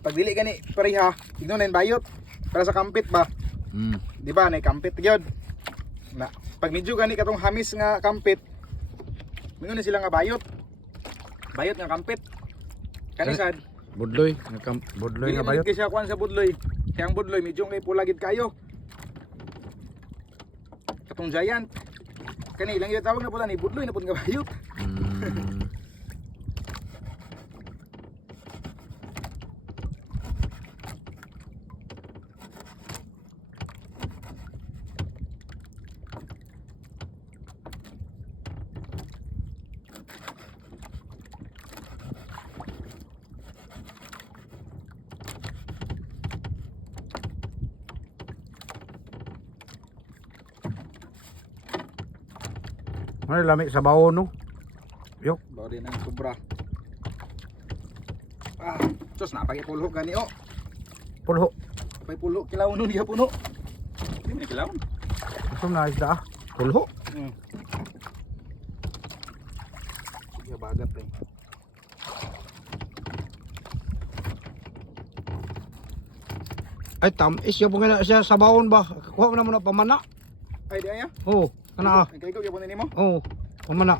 pag dili gani pareha, tignon na yung bayot. Para sa kampit ba? Di ba, na kampit gyud. Na pag medyo gani katong hamis nga kampit, mingon na sila nga bayot. Bayot nga kampit. Kani sad Budloy, budloy nga bayot. Dili siya kuan sa budloy. Kaya ang budloy medyo ngay pulagid kayo. Katong giant. Kani ilang yung tawag na pula ni budloy na pud nga bayot. Ano lamig sa baon no? Yok. Bawa din ang sobra. Sus na pagi pulo gani oh. Pulho. Pay pulo kilaw nun diha puno. Di man kilaw. Gusto na isda ah. Pulho. Sige bagat eh. Ay tamis yung pungina siya sa baon ba? Kuha mo na muna pamana. Ay di aya. Oo. Kana ah. Ay kay ko gyapon nimo. Oo. Pamana.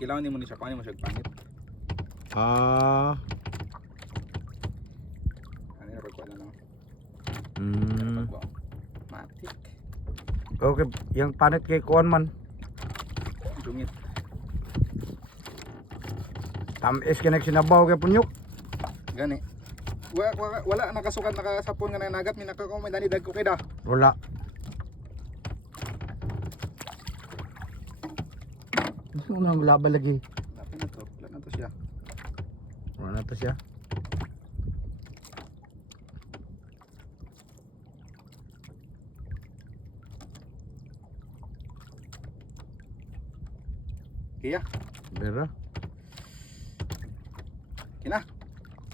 Kilaw nimo ni siya kuan mo siya pangit. Ani ra pagkuan na. Matik. Okay, yang panit kay kuan man. Dungit. Tamis kinek sinabaw kay punyok. Gani. Wala nakasukat nakasapon nga nanagat mi nakakaw may dani dag ko kay da. Wala. Gusto mo na malaba lagi. Dapat na to. Wala na to siya. Wala na to siya. Kaya. Bera. Kina.